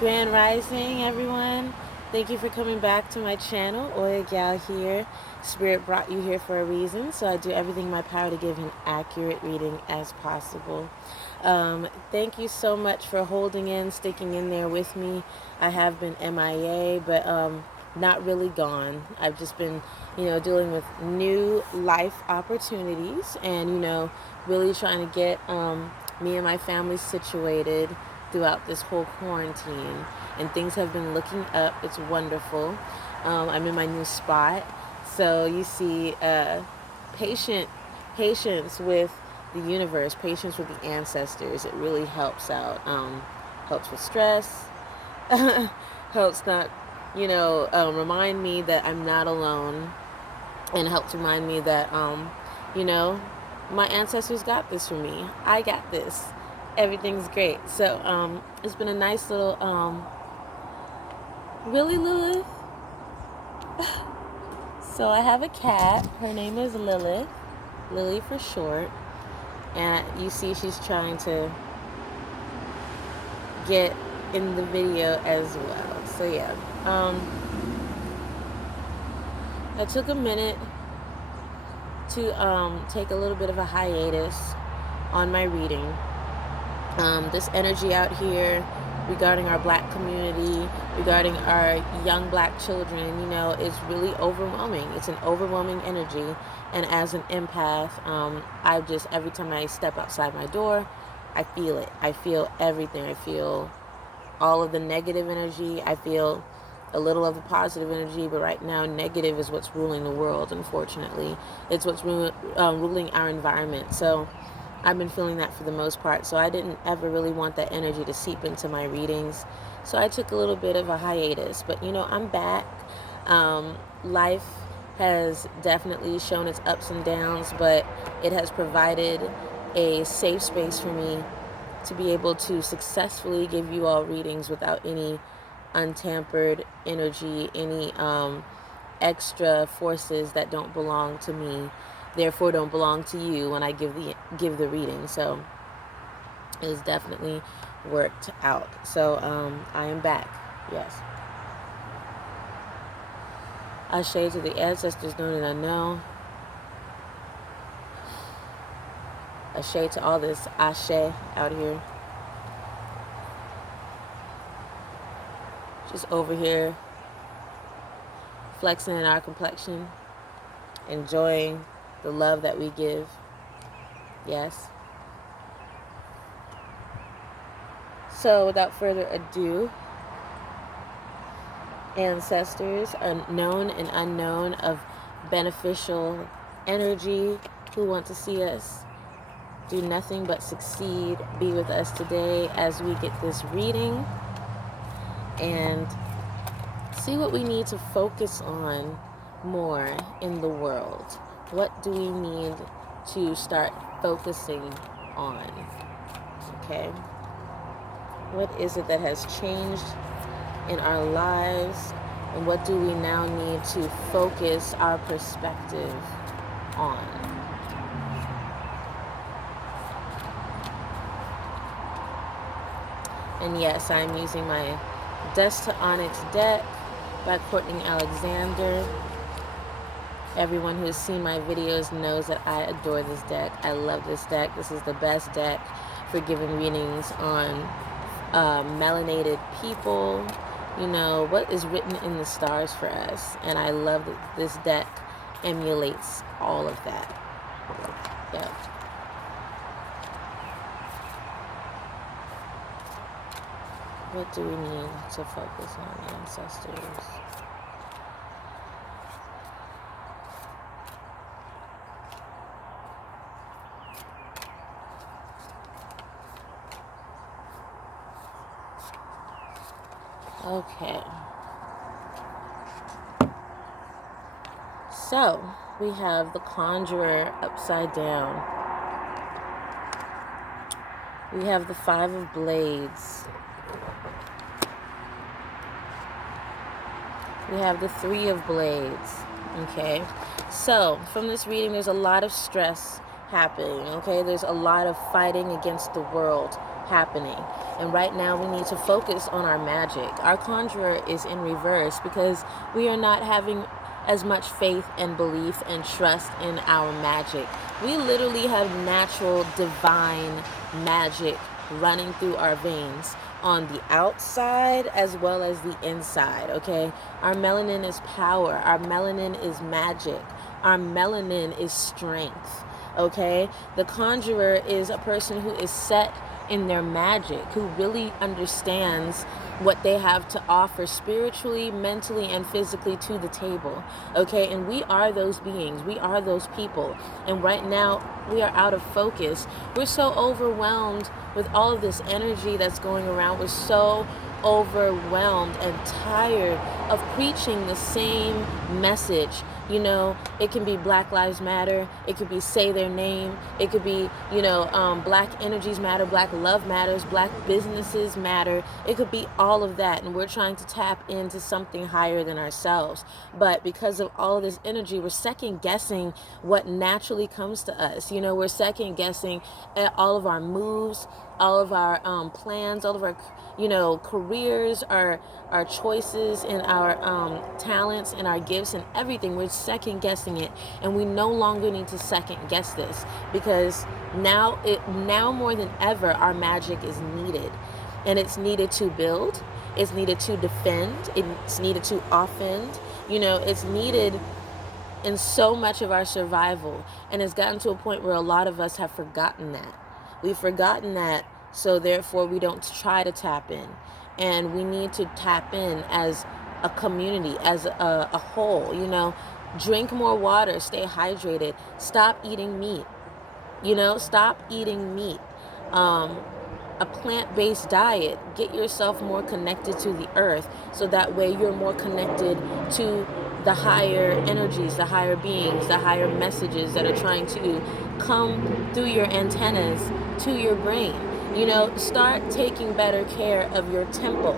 Grand Rising, everyone. Thank you for coming back to my channel. Gyal here. Spirit brought you here for a reason, so I do everything in my power to give an accurate reading as possible. Thank you so much for holding in, sticking in there with me. I have been MIA, but not really gone. I've just been, dealing with new life opportunities and, really trying to get me and my family situated throughout this whole quarantine, and things have been looking up. It's wonderful. I'm in my new spot, so you see patience with the universe, patience with the ancestors. It really helps out. Helps with stress. Helps not, remind me that I'm not alone, and helps remind me that my ancestors got this for me. I got this. Everything's great. So it's been a nice little really, Lilith? So I have a cat. Her name is Lilith, Lily for short, and you see she's trying to get in the video as well. So yeah, I took a minute to take a little bit of a hiatus on my reading. This energy out here regarding our black community, regarding our young black children, is really overwhelming. It's an overwhelming energy. And as an empath, every time I step outside my door, I feel it. I feel everything. I feel all of the negative energy. I feel a little of the positive energy, but right now negative is what's ruling the world, unfortunately. It's what's ruling our environment. So I've been feeling that for the most part, so I didn't ever really want that energy to seep into my readings. So I took a little bit of a hiatus, but I'm back. Life has definitely shown its ups and downs, but it has provided a safe space for me to be able to successfully give you all readings without any untampered energy, any extra forces that don't belong to me, therefore don't belong to you when I give the reading. So it has definitely worked out. So I am back. Yes. Ashe to the ancestors known and unknown. Ashe to all this ashe out here. Just over here flexing in our complexion, enjoying the love that we give. Yes. So without further ado, ancestors, known and unknown, of beneficial energy, who want to see us do nothing but succeed, be with us today as we get this reading and see what we need to focus on more in the world. What do we need to start focusing on? Okay. What is it that has changed in our lives, and what do we now need to focus our perspective on? And yes, I'm using my Dust to Onyx deck by Courtney Alexander. Everyone who has seen my videos knows that I adore this deck. I love this deck. This is the best deck for giving readings on melanated people, what is written in the stars for us. And I love that this deck emulates all of that. Yeah. What do we need to focus on, ancestors? Okay. So, we have the Conjurer upside down. We have the Five of Blades. We have the Three of Blades. Okay. So, from this reading, there's a lot of stress happening. Okay. There's a lot of fighting against the world happening. And right now we need to focus on our magic. Our conjurer is in reverse because we are not having as much faith and belief and trust in our magic. We literally have natural divine magic running through our veins on the outside as well as the inside, okay? Our melanin is power. Our melanin is magic. Our melanin is strength, okay? The conjurer is a person who is set in their magic, who really understands what they have to offer spiritually, mentally, and physically to the table, okay? And we are those beings. We are those people. And right now, we are out of focus. We're so overwhelmed with all of this energy that's going around. We're so overwhelmed and tired of preaching the same message. You know, it can be Black Lives Matter. It could be say their name. It could be, Black energies matter. Black love matters. Black businesses matter. It could be all of that. And we're trying to tap into something higher than ourselves. But because of all of this energy, we're second guessing what naturally comes to us. You know, we're second guessing at all of our moves, all of our plans, all of our, careers, our choices, and our talents and our gifts and everything. We're second guessing it, and we no longer need to second guess this, because now more than ever our magic is needed, and it's needed to build, it's needed to defend, it's needed to offend. It's needed in so much of our survival, and it's gotten to a point where a lot of us have forgotten that. We've forgotten that, so therefore we don't try to tap in. And we need to tap in as a community, as a whole. Drink more water, stay hydrated, stop eating meat. Stop eating meat. A plant-based diet. Get yourself more connected to the earth, so that way you're more connected to the higher energies, the higher beings, the higher messages that are trying to come through your antennas to your brain. Start taking better care of your temple.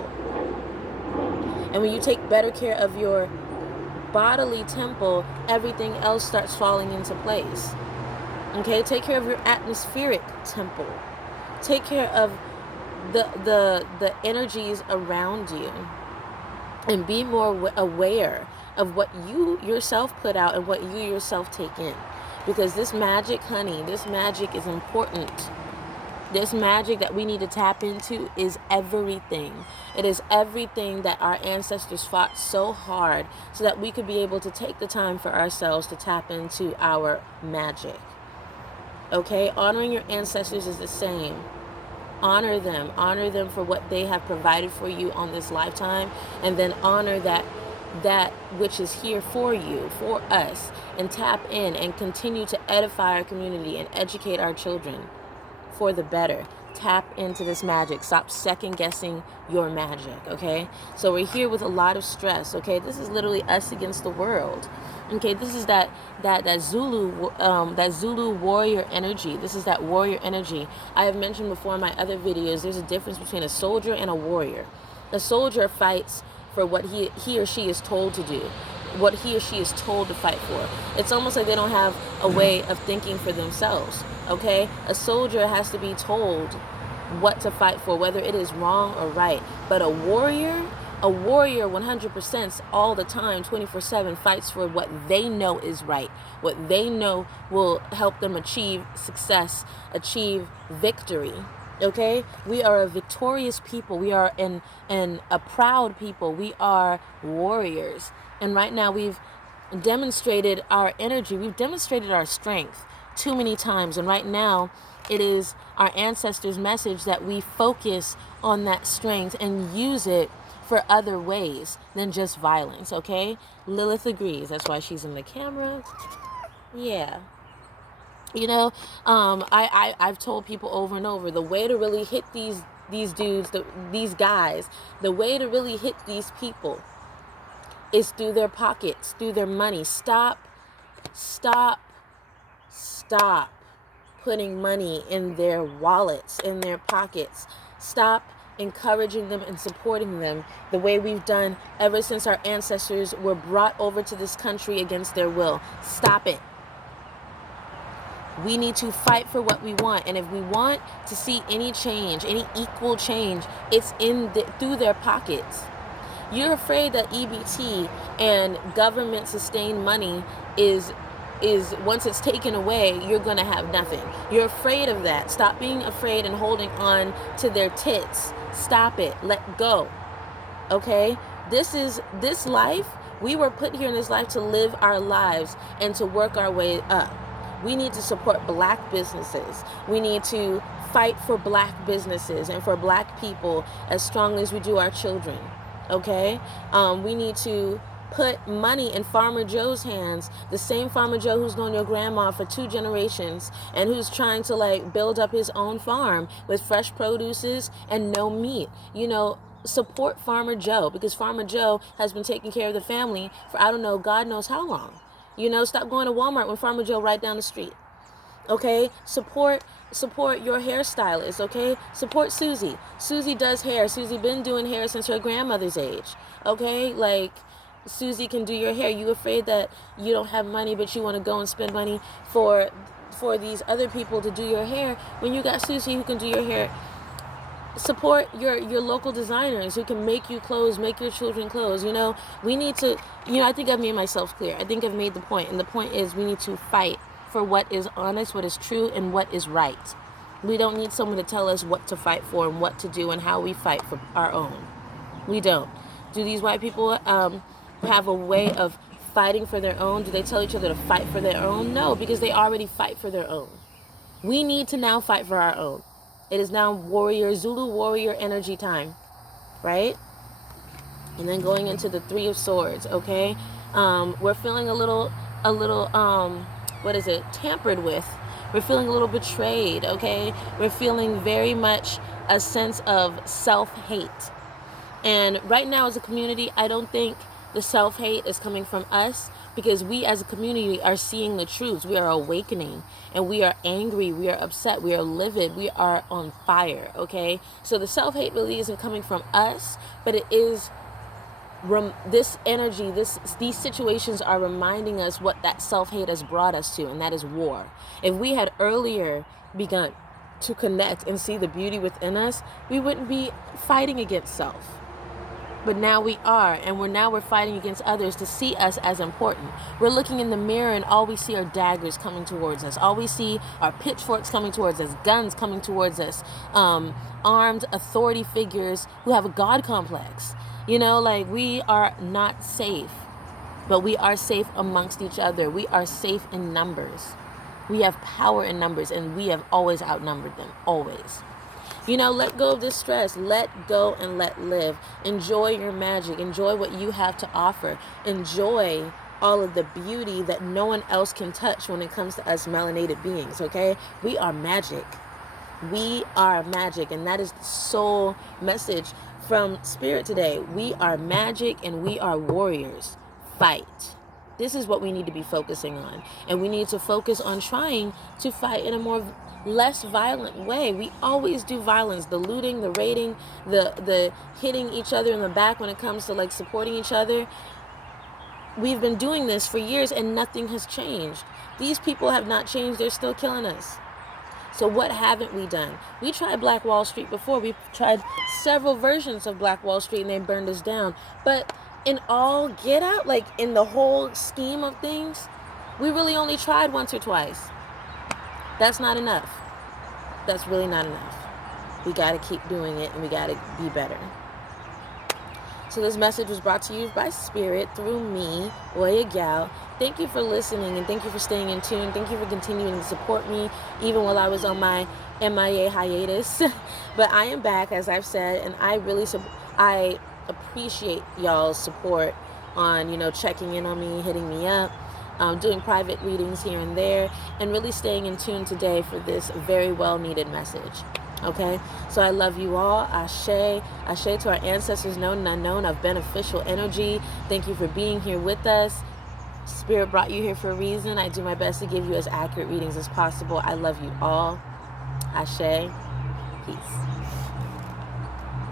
And when you take better care of your bodily temple, everything else starts falling into place. Okay, take care of your atmospheric temple. Take care of the energies around you, and be more aware of what you yourself put out and what you yourself take in. Because this magic, honey, this magic is important. This magic that we need to tap into is everything. It is everything that our ancestors fought so hard so that we could be able to take the time for ourselves to tap into our magic. Okay? Honoring your ancestors is the same. Honor them. Honor them for what they have provided for you on this lifetime, and then honor that which is here for you, for us, and tap in and continue to edify our community and educate our children for the better. Tap into this magic. Stop second guessing your magic, okay? So we're here with a lot of stress, okay? This is literally us against the world. Okay, this is that Zulu warrior energy. This is that warrior energy. I have mentioned before in my other videos, there's a difference between a soldier and a warrior. A soldier fights for what he or she is told to do, what he or she is told to fight for. It's almost like they don't have a way of thinking for themselves, okay? A soldier has to be told what to fight for, whether it is wrong or right. But a warrior 100% all the time, 24/7, fights for what they know is right, what they know will help them achieve success, achieve victory. Okay? We are a victorious people. We are a proud people. We are warriors. And right now we've demonstrated our energy. We've demonstrated our strength too many times. And right now it is our ancestors' message that we focus on that strength and use it for other ways than just violence, okay? Lilith agrees. That's why she's in the camera. Yeah. I've told people over and over, the way to really hit these dudes, these guys, the way to really hit these people is through their pockets, through their money. Stop putting money in their wallets, in their pockets. Stop encouraging them and supporting them the way we've done ever since our ancestors were brought over to this country against their will. Stop it. We need to fight for what we want. And if we want to see any change, any equal change, it's through their pockets. You're afraid that EBT and government sustained money is once it's taken away, you're going to have nothing. You're afraid of that. Stop being afraid and holding on to their tits. Stop it. Let go. Okay? This life, we were put here in this life to live our lives and to work our way up. We need to support black businesses. We need to fight for black businesses and for black people as strongly as we do our children. Okay? We need to put money in Farmer Joe's hands, the same Farmer Joe who's known your grandma for 2 generations and who's trying to like build up his own farm with fresh produces and no meat. You know, support Farmer Joe, because Farmer Joe has been taking care of the family for, I don't know, God knows how long. You know, stop going to Walmart when Farmer Joe right down the street. Okay? Support your hairstylist. Okay? Support Susie. Susie does hair. Susie been doing hair since her grandmother's age. Okay? Like, Susie can do your hair. You afraid that you don't have money, but you want to go and spend money for these other people to do your hair when you got Susie who can do your hair. Support your local designers who can make you clothes, make your children clothes. You know, we need to, you know, I think I've made myself clear. I think I've made the point. And the point is we need to fight for what is honest, what is true, and what is right. We don't need someone to tell us what to fight for and what to do and how we fight for our own. We don't. Do these white people have a way of fighting for their own? Do they tell each other to fight for their own? No, because they already fight for their own. We need to now fight for our own. It is now Zulu warrior energy time, right? And then going into the 3 of Swords, okay? We're feeling a little, tampered with. We're feeling a little betrayed, okay? We're feeling very much a sense of self-hate. And right now as a community, I don't think the self-hate is coming from us, because we as a community are seeing the truths. We are awakening and we are angry. We are upset. We are livid. We are on fire. Okay. So the self-hate really isn't coming from us, but it is this energy, these situations are reminding us what that self-hate has brought us to, and that is war. If we had earlier begun to connect and see the beauty within us, we wouldn't be fighting against self. But now we are, and we're fighting against others to see us as important. We're looking in the mirror and all we see are daggers coming towards us. All we see are pitchforks coming towards us, guns coming towards us, armed authority figures who have a God complex. You know, like, we are not safe, but we are safe amongst each other. We are safe in numbers. We have power in numbers, and we have always outnumbered them, always. You know, let go of this stress. Let go and let live. Enjoy your magic. Enjoy what you have to offer. Enjoy all of the beauty that no one else can touch when it comes to us melanated beings, okay? We are magic. We are magic, and that is the soul message from Spirit today. We are magic, and we are warriors. Fight. This is what we need to be focusing on. And we need to focus on trying to fight in a less violent way. We always do violence, the looting, the raiding, the hitting each other in the back when it comes to like supporting each other. We've been doing this for years and nothing has changed. These people have not changed. They're still killing us. So what haven't we done? We tried Black Wall Street before. We tried several versions of Black Wall Street and they burned us down. But in all get out, like in the whole scheme of things, we really only tried once or twice. That's not enough. That's really not enough. We got to keep doing it, and we got to be better. So this message was brought to you by Spirit through me, Gyal. Thank you for listening, and thank you for staying in tune. Thank you for continuing to support me, even while I was on my MIA hiatus. But I am back, as I've said, and I appreciate y'all's support on, checking in on me, hitting me up. Doing private readings here and there, and really staying in tune today for this very well needed message. Okay, so I love you all. Ashe to our ancestors known and unknown of beneficial energy. Thank you for being here with us. Spirit brought you here for a reason. I do my best to give you as accurate readings as possible. I love you all. Ashe. Peace.